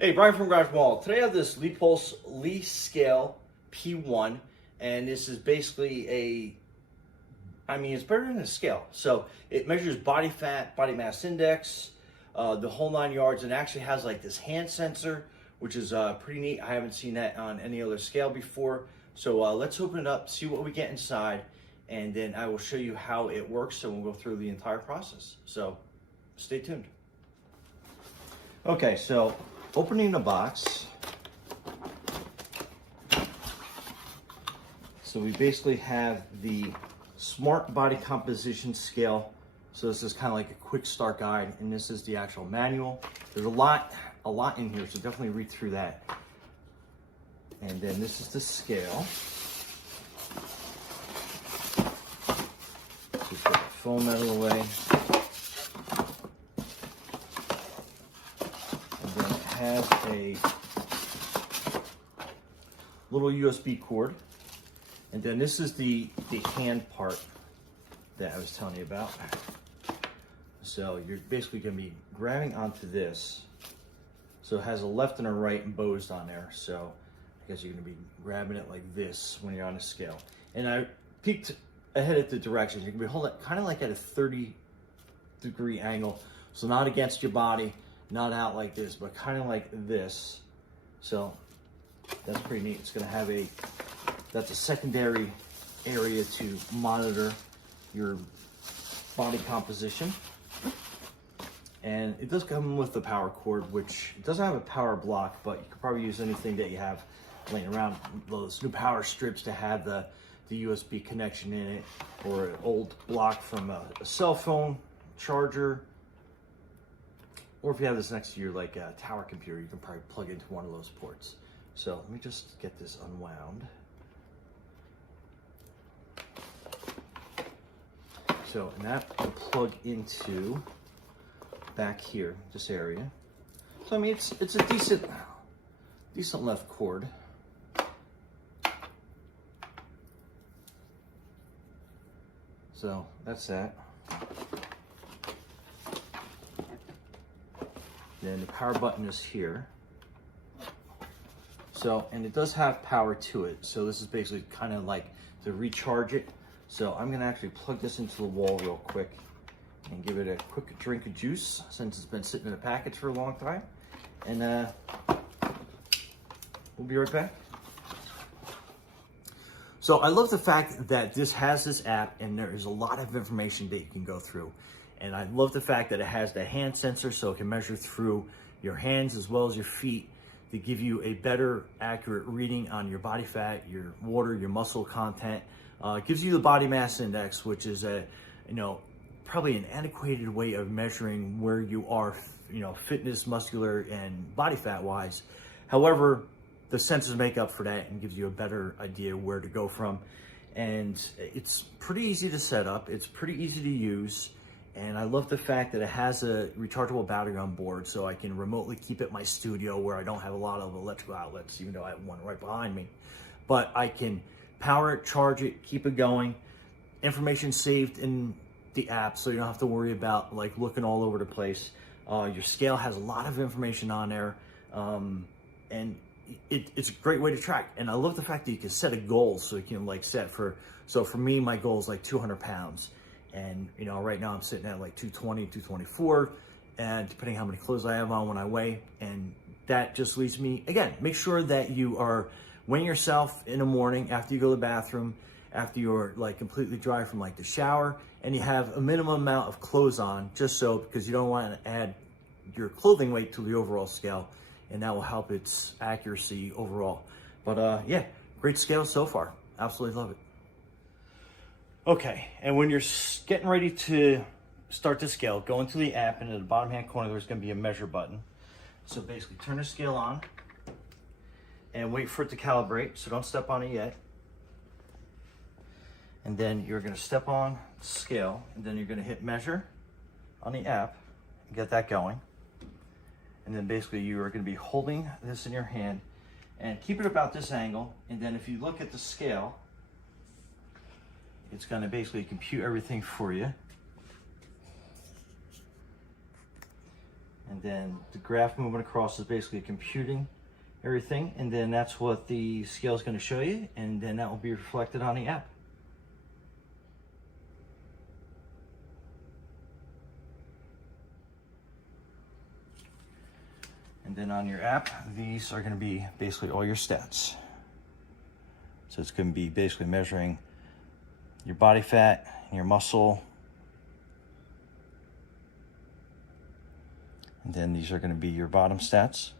Hey, Brian from Garage Mall. Today I have this Lepulse Lee Scale P1, and this is basically it's better than a scale. So it measures body fat, body mass index, the whole 9 yards, and actually has like this hand sensor, which is pretty neat. I haven't seen that on any other scale before. So let's open it up, see what we get inside, and then I will show you how it works, and we'll go through the entire process. So stay tuned. Okay, so opening the box, so we basically have the Smart Body Composition Scale. So this is kind of like a quick start guide, and this is the actual manual. There's a lot in here, so definitely read through that. And then this is the scale. Just get the foam out of the way. Has a little USB cord, and then this is the hand part that I was telling you about. So you're basically going to be grabbing onto this. So it has a left and a right embossed on there, so I guess you're going to be grabbing it like this when you're on a scale. And I peeked ahead at the directions. You're going to be holding it kind of like at a 30-degree angle, so not against your body, not out like this, but kind of like this. So that's pretty neat. It's going to have that's a secondary area to monitor your body composition. And it does come with the power cord, which it doesn't have a power block, but you could probably use anything that you have laying around. Those new power strips to have the USB connection in it, or an old block from a cell phone charger. Or if you have this next to your tower computer, you can probably plug into one of those ports. So let me just get this unwound. So, and that will plug into back here, this area. So I mean, it's a decent length cord. So that's that. Then the power button is here. So, and it does have power to it. So this is basically kind of like to recharge it. So I'm gonna actually plug this into the wall real quick and give it a quick drink of juice, since it's been sitting in a package for a long time. And we'll be right back. So I love the fact that this has this app, and there is a lot of information that you can go through. And I love the fact that it has the hand sensor, so it can measure through your hands as well as your feet to give you a better, accurate reading on your body fat, your water, your muscle content. It gives you the body mass index, which is probably an antiquated way of measuring where you are, fitness, muscular, and body fat wise. However, the sensors make up for that and gives you a better idea where to go from. And it's pretty easy to set up. It's pretty easy to use. And I love the fact that it has a rechargeable battery on board, so I can remotely keep it in my studio where I don't have a lot of electrical outlets, even though I have one right behind me. But I can power it, charge it, keep it going. Information saved in the app, so you don't have to worry about looking all over the place. Your scale has a lot of information on there, and it's a great way to track. And I love the fact that you can set a goal, so you can so for me, my goal is 200 pounds. And right now I'm sitting at 220, 224, and depending how many clothes I have on when I weigh. And that just leads me, again, make sure that you are weighing yourself in the morning after you go to the bathroom, after you're completely dry from the shower, and you have a minimum amount of clothes on, because you don't want to add your clothing weight to the overall scale, and that will help its accuracy overall. But yeah, great scale so far. Absolutely love it. Okay, and when you're getting ready to start the scale, go into the app, and in the bottom hand corner there's going to be a measure button. So basically turn the scale on and wait for it to calibrate, so don't step on it yet. And then you're going to step on the scale, and then you're going to hit measure on the app and get that going. And then basically you are going to be holding this in your hand and keep it about this angle, and then if you look at the scale, it's going to basically compute everything for you. And then the graph moving across is basically computing everything. And then that's what the scale is going to show you. And then that will be reflected on the app. And then on your app, these are going to be basically all your stats. So it's going to be basically measuring your body fat, your muscle. And then these are going to be your bottom stats.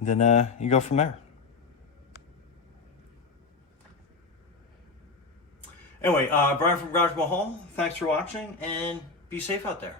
And then you go from there. Anyway, Brian from Garage Mobile Home, thanks for watching and be safe out there.